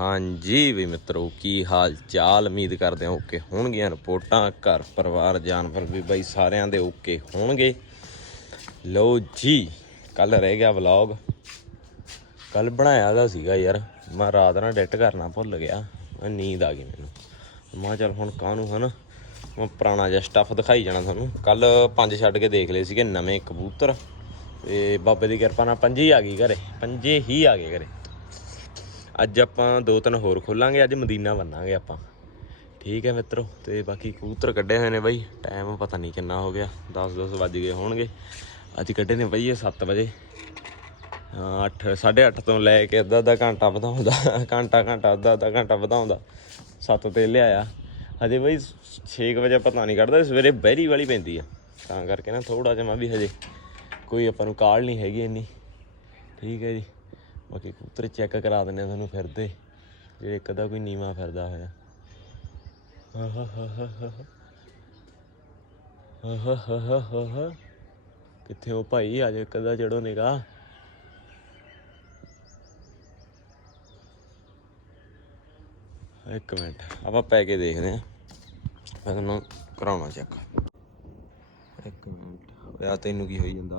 ਹਾਂਜੀ ਵੀ ਮਿੱਤਰੋ, ਕੀ ਹਾਲ ਚਾਲ ਉਮੀਦ ਕਰਦੇ ਹਾਂ ਓਕੇ ਹੋਣਗੀਆਂ ਰਿਪੋਰਟਾਂ। ਘਰ, ਪਰਿਵਾਰ, ਜਾਨਵਰ ਵੀ ਬਾਈ ਸਾਰਿਆਂ ਦੇ ਓਕੇ ਹੋਣਗੇ। ਲਓ ਜੀ, ਕੱਲ ਰਹਿ ਗਿਆ ਵਲੌਗ। ਕੱਲ ਬਣਾਇਆ ਦਾ ਸੀਗਾ ਯਾਰ। ਮੈਂ ਰਾਤ ਨਾਲ ਐਡਿਟ ਕਰਨਾ ਭੁੱਲ ਗਿਆ। ਮੈਂ ਨੀਂਦ ਆ ਗਈ ਮੈਨੂੰ। ਮੈਂ ਕਿਹਾ ਚੱਲ ਹੁਣ ਕਾਹਨੂੰ ਹਨਾ? ਮੈਂ ਪੁਰਾਣਾ ਜਿਹਾ ਸਟੱਫ ਦਿਖਾਈ ਜਾਣਾ ਤੁਹਾਨੂੰ। ਕੱਲ ਪੰਜ ਛੱਡ ਕੇ ਦੇਖ ਲਏ ਸੀਗੇ ਨਵੇਂ ਕਬੂਤਰ। ਤੇ ਬਾਬੇ ਦੀ ਕਿਰਪਾ ਨਾਲ ਪੰਜੇ ਆ ਗਈ ਘਰੇ। ਪੰਜੇ ਹੀ ਆ ਗਏ ਘਰੇ। ਅੱਜ ਆਪਾਂ ਦੋ ਤਿੰਨ ਹੋਰ ਖੋਲਾਂਗੇ, ਅੱਜ ਮਦੀਨਾ ਬੰਨਾਂਗੇ ਆਪਾਂ। ਠੀਕ ਹੈ ਮਿੱਤਰੋ, ਤੇ ਬਾਕੀ ਕਬੂਤਰ ਕੱਢੇ ਹੋਏ ਨੇ ਬਾਈ। ਟਾਈਮ ਪਤਾ ਨਹੀਂ ਕਿੰਨਾ ਹੋ ਗਿਆ 10 10 ਵੱਜ ਗਏ ਹੋਣਗੇ। ਅੱਜ ਕੱਢੇ ਨੇ ਬਾਈ ਇਹ 7 ਵਜੇ। ਹਾਂ 8 8:30 ਤੋਂ ਲੈ ਕੇ ਅੱਧਾ ਅੱਧਾ ਘੰਟਾ ਵਧਾਉਂਦਾ, ਘੰਟਾ ਘੰਟਾ, ਅੱਧਾ ਅੱਧਾ ਘੰਟਾ ਵਧਾਉਂਦਾ। 7 ਤੇ ਲਿਆਇਆ। ਹਜੇ ਬਾਈ 6 ਵਜੇ ਪਤਾ ਨਹੀਂ ਕੱਢਦਾ, ਸਵੇਰੇ ਬਹਿਰੀ ਵਾਲੀ ਪੈਂਦੀ ਆ। ਤਾਂ ਕਰਕੇ ਨਾ ਥੋੜਾ ਜਿਹਾ ਮੈਂ ਵੀ ਹਜੇ ਕੋਈ ਆਪਾਂ ਨੂੰ ਕਾਲ ਨਹੀਂ ਹੈਗੀ ਇੰਨੀ। ਠੀਕ ਹੈ ਜੀ। ਬਾਕੀ ਕਬੂਤਰ ਚੈੱਕ ਕਰਾ ਦਿੰਦੇ ਆ ਤੁਹਾਨੂੰ ਫਿਰਦੇ। ਜੇ ਇੱਕ ਅੱਧਾ ਕੋਈ ਨੀਵਾ ਫਿਰਦਾ ਹੋਇਆ। ਕਿੱਥੇ ਉਹ ਭਾਈ? ਅੱਜ ਇੱਕ ਅੱਧਾ ਜੜੋ ਨਿਗਾ ਇੱਕ ਮਿੰਟ, ਆਪਾਂ ਪੈ ਕੇ ਦੇਖਦੇ ਆ ਮੈਂ ਤੁਹਾਨੂੰ ਕਰਾਉਣਾ ਚੈੱਕ ਇੱਕ ਮਿੰਟ ਆ ਤੈਨੂੰ ਕੀ ਹੋਈ ਜਾਂਦਾ?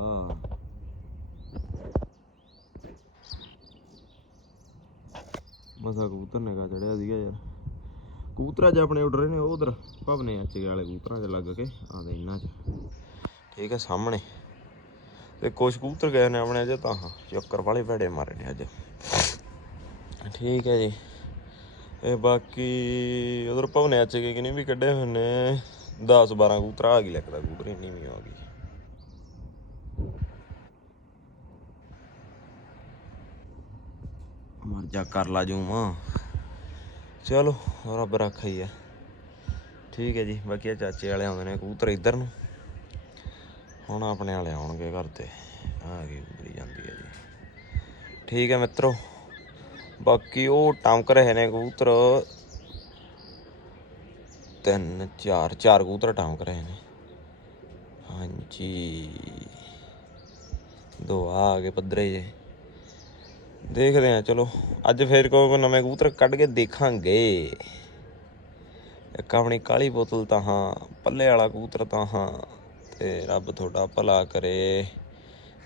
ਮਸਾ ਕਬੂਤਰ ਨਿਗਾ ਚੜਿਆ ਸੀਗਾ ਯਾਰ। ਕਬੂਤਰ 'ਚ ਆਪਣੇ ਉੱਡ ਰਹੇ ਨੇ, ਉਹ ਉਧਰ ਭਵਨੇ ਅੱਚੇ ਵਾਲੇ ਕਬੂਤਰਾਂ 'ਚ ਲੱਗ ਕੇ ਆਦੇ ਇਹਨਾਂ 'ਚ। ਠੀਕ ਹੈ ਸਾਹਮਣੇ। ਤੇ ਕੁਛ ਕਬੂਤਰ ਗਏ ਨੇ ਆਪਣੇ ਅਜੇ ਤਾਂ ਚੱਕਰ ਵਾਲੇ ਭੇੜੇ ਮਾਰੇ ਨੇ ਅੱਜ। ਠੀਕ ਹੈ ਜੀ। ਇਹ ਬਾਕੀ ਉਧਰ ਭਵਨੇ ਅੱਚੇ ਕਿ ਨਹੀਂ ਵੀ ਕੱਢੇ ਹੋਏ ਨੇ। 10 12 ਕਬੂਤਰ ਆ ਗਈ ਲੱਗਦਾ ਕਬੂਤਰ ਇੰਨੀ ਵੀ ਆ ਗਈ ਮਰ ਜਾ ਕਰ ਲਾ ਜੂਮਾ। ਚਲੋ, ਰੱਬ ਰੱਖਾ ਹੀ ਆ। ਠੀਕ ਹੈ ਜੀ, ਬਾਕੀ ਆ ਚਾਚੇ ਵਾਲੇ ਆਉਂਦੇ ਨੇ ਕਬੂਤਰ ਇੱਧਰ ਨੂੰ। ਹੁਣ ਆਪਣੇ ਵਾਲੇ ਆਉਣਗੇ ਘਰ ਤੇ। ਆ ਗਈ ਉਧਰੀ ਜਾਂਦੀ ਹੈ ਜੀ। ਠੀਕ ਹੈ ਮਿੱਤਰੋ, ਬਾਕੀ ਉਹ ਟਮਕ ਰਹੇ ਨੇ ਕਬੂਤਰ। ਤਿੰਨ, ਚਾਰ ਚਾਰ ਕਬੂਤਰ ਟਾਂਕ ਰਹੇ ਨੇ। ਹਾਂਜੀ। ਦੋ ਆ ਗਏ ਪੱਧਰੇ ਜੇ। ਦੇਖਦੇ ਆ ਚਲੋ। ਅੱਜ ਫੇਰ ਕੋਈ ਨਵੇਂ ਕਬੂਤਰ ਕੱਢ ਕੇ ਦੇਖਾਂਗੇ। ਇੱਕ ਆਪਣੀ ਕਾਲੀ ਬੋਤਲ ਤਾਂ ਹਾਂ, ਪੱਲੇ ਵਾਲਾ ਕਬੂਤਰ ਤਾਂ ਹਾਂ। ਤੇ ਰੱਬ ਤੁਹਾਡਾ ਭਲਾ ਕਰੇ।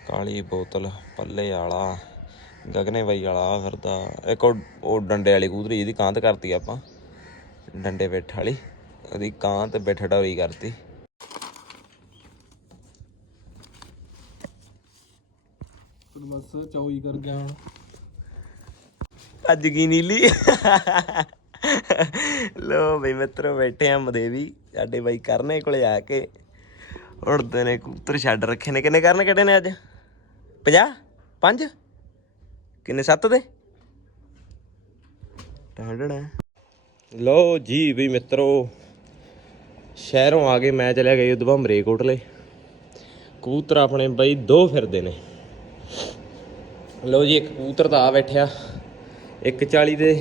ਕਾਲੀ ਬੋਤਲ, ਪੱਲੇ ਵਾਲਾ, ਗਗਨੇ ਬਾਈ ਵਾਲਾ ਫਿਰਦਾ। ਇੱਕ ਉਹ ਡੰਡੇ ਵਾਲੀ ਕਬੂਤਰੀ ਜਿਹਦੀ ਕਾਂਤ ਕਰਤੀ ਆਪਾਂ। ਡੰਡੇ ਬੈਠ ਵਾਲੀ, ਉਹਦੀ ਕਾਂਤ ਬੈਠ ਡੋਰੀ ਕਰਤੀ। ਬਸ ਚੌਈ ਕਰ ਗਿਆ ਹੁਣ। ਅੱਜ ਕੀ ਨੀਲੀ? ਲੋ ਬਈ ਮਿੱਤਰੋ, ਬੈਠੇ ਆ ਮਦੇਵੀ। ਸਾਡੇ ਬਾਈ ਕਰਨੇ ਕੋਲੇ ਆ ਕੇ। ਉੜਦੇ ਨੇ ਕਬੂਤਰ ਛੱਡ ਰੱਖੇ ਨੇ। ਕਿੰਨੇ ਕਰਨ ਕਿਹੜੇ ਨੇ ਅੱਜ? 50 5 ਕਿੰਨੇ? 7 ਦੇ? ਟਾਂਡਣਾ। ਲੋ ਜੀ ਵੀ ਮਿੱਤਰੋ, ਸ਼ਹਿਰੋਂ ਆ ਕੇ ਮੈਂ ਚਲਿਆ ਗਿਆ ਉਦੋਂ ਮਰੇ ਕੋਟਲੇ ਕਬੂਤਰ ਆਪਣੇ ਬਾਈ ਦੋ ਫਿਰਦੇ ਨੇ। ਲੋ ਜੀ, ਇੱਕ ਕਬੂਤਰ ਤਾਂ ਆ ਬੈਠਿਆ। 140 ਦੇ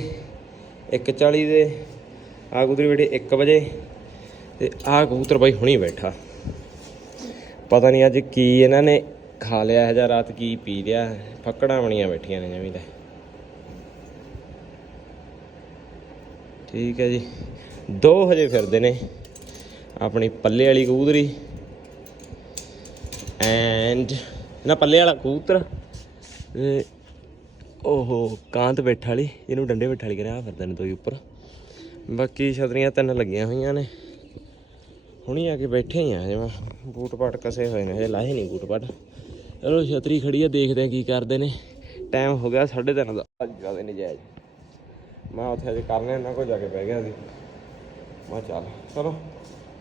140 ਦੇ। ਆ ਕਬੂਤਰ ਬੈਠੇ 1 ਵਜੇ। ਤੇ ਆ ਕਬੂਤਰ ਬਾਈ ਹੁਣੀ ਬੈਠਾ। ਪਤਾ ਨਹੀਂ ਅੱਜ ਕੀ ਇਹਨਾਂ ਨੇ ਖਾ ਲਿਆ ਹੈ ਜਾਂ ਰਾਤ ਕੀ ਪੀ ਲਿਆ ਫੱਕੜਾਂ ਬਣੀਆਂ ਬੈਠੀਆਂ ਨੇ ਜਮੀ ਤੇ। ਠੀਕ ਹੈ ਜੀ। ਦੋ ਹਜੇ ਫਿਰਦੇ ਨੇ ਆਪਣੀ ਪੱਲੇ ਵਾਲੀ ਕਬੂਤਰੀ। ਐਂਡ ਨਾ ਪੱਲੇ ਵਾਲਾ ਕਬੂਤਰ। ਓਹੋ, ਕਾਂਤ ਬੈਠ ਵਾਲੀ, ਇਹਨੂੰ ਡੰਡੇ ਬੈਠਾ ਵਾਲੀ ਕਰਿਆ ਫਿਰਦੇ ਨੇ ਦੋਈ ਉੱਪਰ। ਬਾਕੀ ਛਤਰੀਆਂ ਤਿੰਨ ਲੱਗੀਆਂ ਹੋਈਆਂ ਨੇ। ਹੁਣੀ ਆ ਕੇ ਬੈਠੇ ਹੀ ਆ, ਜਿਵੇਂ ਬੂਟ ਪਾਟ ਕਸੇ ਹੋਏ ਨੇ, ਹਜੇ ਲਾਹੇ ਨਹੀਂ ਬੂਟ ਪਾਟ। ਚਲੋ ਛਤਰੀ ਖੜੀ ਆ, ਦੇਖਦੇ ਆ ਕੀ ਕਰਦੇ ਨੇ। ਟਾਈਮ ਹੋ ਗਿਆ 3:30 ਦਾ। ਅੱਜ ਜ਼ਿਆਦਾ ਨਜਾਇਜ਼। ਮੈਂ ਉੱਥੇ ਅਜੇ ਕਰਨੇ ਇਹਨਾਂ ਕੋਲ ਜਾ ਕੇ ਬਹਿ ਗਿਆ ਸੀ। ਮੈਂ ਚੱਲ, ਚਲੋ।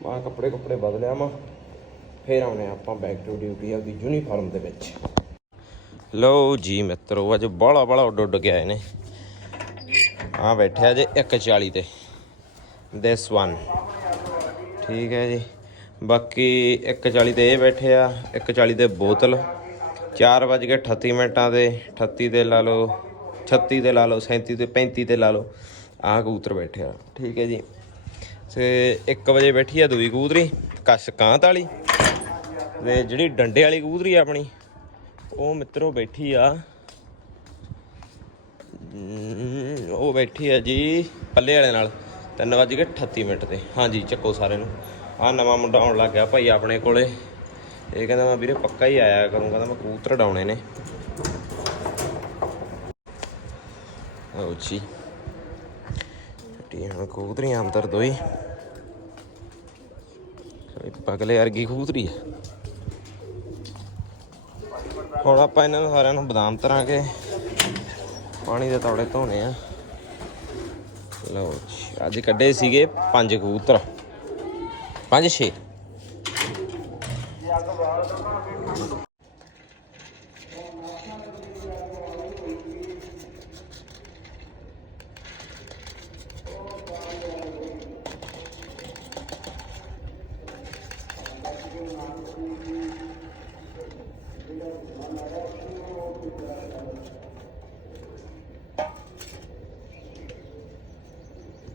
ਮੈਂ ਕੱਪੜੇ ਕੱਪੜੇ ਬਦਲਿਆ ਮੈਂ ਫੇਰ ਆਉਣੇ ਆਪਾਂ ਬੈਕ ਟੂ ਡਿਊਟੀ ਆਪਦੀ ਯੂਨੀਫਾਰਮ ਦੇ ਵਿੱਚ। ਲਓ ਜੀ ਮਿੱਤਰੋ, ਅੱਜ ਬਾਲਾ ਬਾਲਾ ਉੱਡ ਉੱਡ ਕੇ ਆਏ ਨੇ ਆ ਬੈਠਿਆ ਜੇ 140 ਤੇ। ਦਿਸ ਵਨ ਠੀਕ ਹੈ ਜੀ। ਬਾਕੀ 140 ਤੇ ਇਹ ਬੈਠੇ ਆ 140 ਤੇ ਬੋਤਲ। 4 ਵਜ ਕੇ 38 ਮਿੰਟਾਂ ਦੇ 38 ਤੇ ਲਾ ਲਓ 36 ਤੇ ਲਾ ਲਓ 37 ਤੇ 35 ਤੇ ਲਾ ਲਓ। ਆਹ ਕਬੂਤਰ ਬੈਠਿਆ ਠੀਕ ਹੈ ਜੀ। ਤੇ 1 ਵਜੇ ਬੈਠੀ ਆ ਦੂਈ ਕਬੂਤਰੀ, ਕਸ ਕਾਂਤ ਵਾਲੀ। ਤੇ ਜਿਹੜੀ ਡੰਡੇ ਵਾਲੀ ਕਬੂਤਰੀ ਆ ਆਪਣੀ। ਉਹ ਮਿੱਤਰੋ ਬੈਠੀ ਆ। ਉਹ ਬੈਠੀ ਆ ਜੀ ਪੱਲੇ ਵਾਲੇ ਨਾਲ। 3:38 ਮਿੰਟ ਤੇ ਹਾਂਜੀ, ਚੱਕੋ ਸਾਰੇ ਨੂੰ। ਆ ਨਵਾਂ ਮੁੰਡਾ ਆਉਣ ਲੱਗ ਗਿਆ ਭਾਈ ਆਪਣੇ ਕੋਲੇ। ਇਹ ਕਹਿੰਦਾ ਮੈਂ ਵੀਰੇ ਪੱਕਾ ਹੀ ਆਇਆ ਕਰੂੰਗਾ ਤਾਂ ਮੈਂ ਕਬੂਤਰ ਡਾਉਣੇ ਨੇ। ਆਓ ਜੀ। ਟੀਆਂ ਕਬੂਤਰੀਆਂ ਅੰਦਰ ਦੋਈ। ਪਗਲੇ ਵਰਗੀ ਕਬੂਤਰੀ ਹੈ ਹੁਣ ਆਪਾਂ ਇਹਨਾਂ ਨੂੰ ਸਾਰਿਆਂ ਨੂੰ ਬਦਾਮ ਤਰਾਂਗੇ। ਪਾਣੀ ਦੇ ਤੌੜੇ ਧੋਣੇ ਆ। ਲਓ ਅੱਜ ਕੱਢੇ ਸੀਗੇ ਪੰਜ ਕਬੂਤਰ। ਪੰਜ, ਛੇ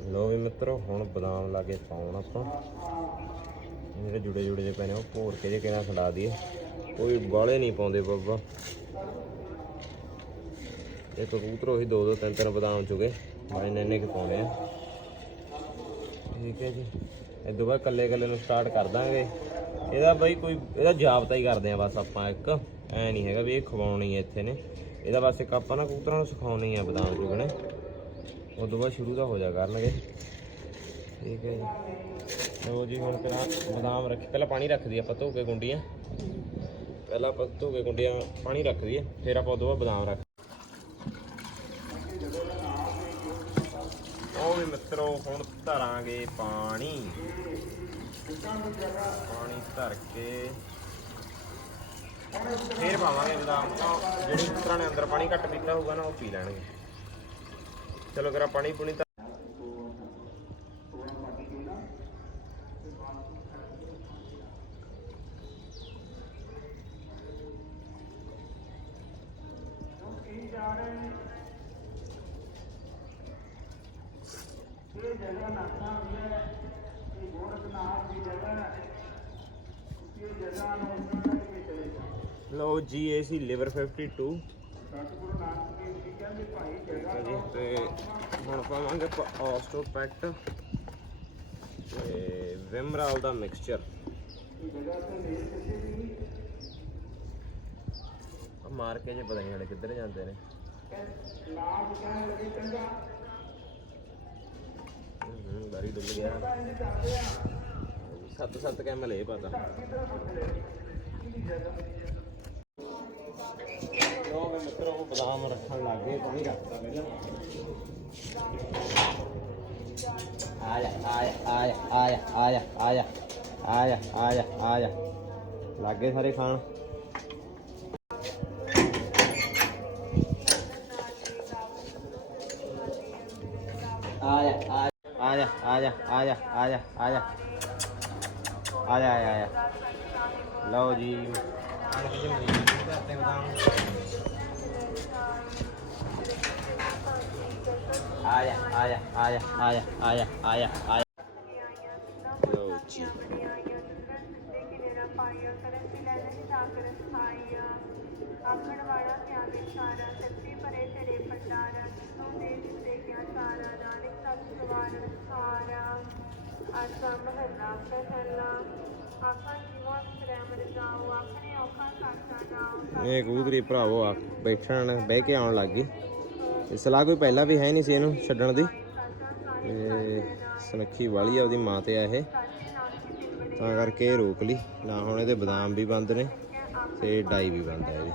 ਲੋ ਵੀ ਮਿੱਤਰੋ ਹੁਣ ਬਦਾਮ ਲਾ ਕੇ ਪਾਉਣ ਆਪਾਂ। ਜਿਹੜੇ ਜੁੜੇ ਜੁੜੇ ਜੇ ਪੈਣੇ ਉਹ ਭੋਰ ਕੇ ਜੇ ਕਿਹਨਾਂ ਖੜਾ ਦਈਏ। ਕੋਈ ਬਾਲੇ ਨਹੀਂ ਪਾਉਂਦੇ ਬਾਬਾ। ਇੱਕ ਕਬੂਤਰ ਉਹੀ ਦੋ ਦੋ, ਤਿੰਨ ਤਿੰਨ ਬਦਾਮ ਚੁਗੇ। ਬਾਈ ਇੰਨੇ ਕਿ ਪਾਉਣੇ ਆ। ਠੀਕ ਹੈ ਜੀ। ਇਦੋਂ ਬਾਅਦ ਕੱਲੇ ਕੱਲੇ ਨੂੰ ਸਟਾਰਟ ਕਰ ਦਾਂਗੇ। ਇਹਦਾ ਬਈ ਕੋਈ, ਇਹਦਾ ਜਾਬਤਾ ਹੀ ਕਰਦੇ ਆ ਬਸ ਆਪਾਂ ਇੱਕ। ਐ ਨਹੀਂ ਹੈਗਾ ਵੀ ਇਹ ਖਵਾਉਣੀ ਹੈ ਇੱਥੇ ਨੇ। ਇਹਦਾ ਬਸ ਇੱਕ ਆਪਾਂ ਨਾ ਕਬੂਤਰਾਂ ਨੂੰ ਸਿਖਾਉਣੀ ਆ ਬਦਾਮ ਚੁਗਣੇ। ਉਦੋਂ ਬਾਅਦ ਸ਼ੁਰੂ ਤਾਂ ਹੋ ਜਾ ਕਰਨਗੇ। ਠੀਕ ਹੈ ਜੀ। ਲੋ ਜੀ, ਹੁਣ ਪਹਿਲਾਂ ਬਦਾਮ ਰੱਖ ਪਹਿਲਾਂ ਪਾਣੀ ਰੱਖ ਦਈਏ ਆਪਾਂ ਧੋ ਕੇ ਗੁੰਡੀਆਂ। ਪਹਿਲਾਂ ਆਪਾਂ ਧੋ ਕੇ ਗੁੰਡੀਆਂ, ਪਾਣੀ ਰੱਖ ਦਈਏ, ਫਿਰ ਆਪਾਂ ਉਦੋਂ ਬਦਾਮ ਰੱਖ ਉਹ ਵੀ ਮਿੱਤਰੋ, ਹੁਣ ਧਰਾਂਗੇ ਪਾਣੀ। ਪਾਣੀ ਧਰ ਕੇ ਫੇਰ ਪਾਵਾਂਗੇ ਬਦਾਮ। ਤਾਂ ਜਿਹੜੇ ਮਿੱਤਰਾਂ ਨੇ ਅੰਦਰ ਪਾਣੀ ਘੱਟ ਪੀਤਾ ਹੋਊਗਾ ਨਾ, ਉਹ ਪੀ ਲੈਣਗੇ। ਚਲੋ ਕਰਾ ਪਾਣੀ ਪੁਣੀ जगह ਜੀ ਇਹ ਸੀ ਲਿਵਰ 52 ਸਤਿਗੁਰੂ ਨਾਨਕ ਦੇਵ ਜੀ ਕਹਿੰਦੇ ਭਾਈ ਵਿਮਰਾਲ ਦਾ ਮਿਕਸਚਰ ਜਗ੍ਹਾ ਮਾਰ ਕੇ ਜੇ ਪਤਾ ਨਹੀਂ ਕਿੱਧਰ ਜਾਂਦੇ ਨੇ। ਨਾਮ ਕਹਿਣ ਲੱਗੇ ਚੰਗਾ। ਬਾਰੀ ਡੁੱਲ ਗਿਆ। ਸੱਤ ਸੱਤ ਕੈਮਲ ਇਹ ਪਤਾ। ਲੋ ਮੈਂ ਮਿੱਤਰੋ ਉਹ ਬਦਾਮ ਰੱਖਣ ਲੱਗ ਗਏ ਪਾਣੀ ਰੱਖਦਾ ਪਹਿਲਾਂ। ਆਇਆ ਆਇਆ ਆਇਆ ਆਇਆ ਆਇਆ ਆਇਆ ਆਇਆ ਆਇਆ ਆਇਆ। ਲੱਗੇ ਸਾਰੇ ਖਾਣ। आजा आजा आजा आजा आजा आजा लो जी आया आया आया आया आया आया आया लो जी ਆਖਣਵਾੜਾ ਸਿਆਵੇ ਸਾਰਾ ਸੱਚੀ ਪਰੇ ਤੇਰੇ ਪੰਡਾਰਾ ਤੂੰ ਦੇ ਦਿੱਤੇ ਗਿਆ ਸਾਰਾ ਨਾਨਕ ਸਭ ਸਵਾਰ ਸਾਰਾ ਆਸਾ ਮਹਲਾ ਪਹਿਲਾ। ਆਖਾਂ ਜੀਵਾਂ ਪ੍ਰੇਮ ਰਜਾਓ ਆਖਣੇ ਔਖਾ ਸਾਚਾ ਨਾਉ ਇਹ ਕਬੂਤਰੀ ਭਰਾਵੋ ਆ ਬੈਠਣ ਬਹਿ ਕੇ ਆਉਣ ਲੱਗ ਗਈ। ਤੇ ਸਲਾਹ ਕੋਈ ਪਹਿਲਾਂ ਵੀ ਹੈ ਨਹੀਂ ਸੀ ਇਹਨੂੰ ਛੱਡਣ ਦੀ। ਤੇ ਸੁਨੱਖੀ ਵਾਲੀ ਆ ਉਹਦੀ ਮਾਂ ਤੇ ਆ ਇਹ। ਤਾਂ ਕਰਕੇ ਇਹ ਰੋਕ ਲਈ। ਨਾ ਹੁਣ ਇਹਦੇ ਬਦਾਮ ਵੀ ਬੰਦ ਨੇ ਤੇ ਡਾਈ ਵੀ ਬੰਦ ਆ ਇਹਦੀ।